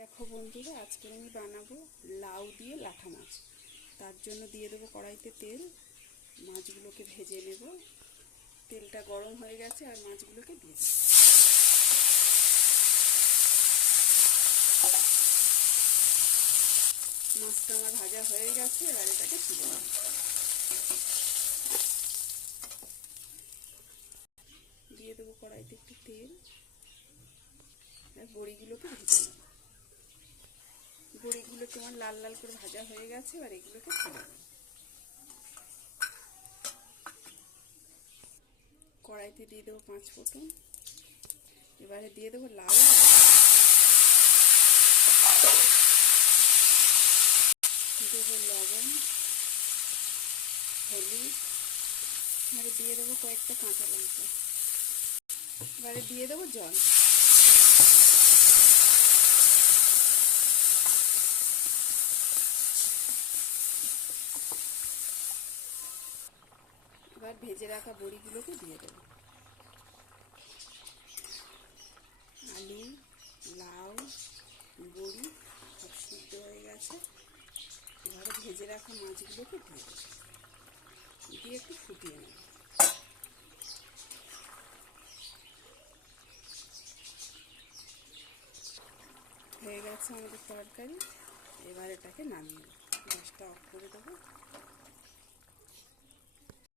দেখো বন্ধুরা, আজকে আমি বানাবো লাউ দিয়ে লাঠা মাছ। তার জন্য দিয়ে দেবো কড়াইতে তেল। মাছগুলোকে ভেজে নেব। তেলটা গরম হয়ে গেছে আর মাছগুলোকে দিয়ে দেবো। মাছটা আমার ভাজা হয়ে গেছে, এবার এটাকে তুলে দেবো। দিয়ে দেবো কড়াইতে একটু তেল আর বড়িগুলোকে ভেজে নেব। বড়িগুলো তোমার লাল লাল করে ভাজা হয়ে গেছে, এবার এগুলোকে তুলে দেবো। কড়াইতে দিয়ে দেবো 5 ফোঁটন। এবারে দিয়ে দেবো লাউ, দেবো লবণ, হলুদ, এবারে দিয়ে দেবো কয়েকটা কাঁচা লঙ্কা। এবারে দিয়ে দেবো জল। এবার ভেজে রাখা বড়িগুলোকে দিয়ে দেবো। আলু, লাউ, বড়ি সব সিদ্ধ হয়ে গেছে। এবারে ভেজে রাখা মাছগুলোকে দিয়ে দেবো, দিয়ে একটু ফুটিয়ে নেব। হয়ে গেছে আমাদের তরকারি। এবার এটাকে নামিয়ে গ্যাসটা অফ করে দেবো।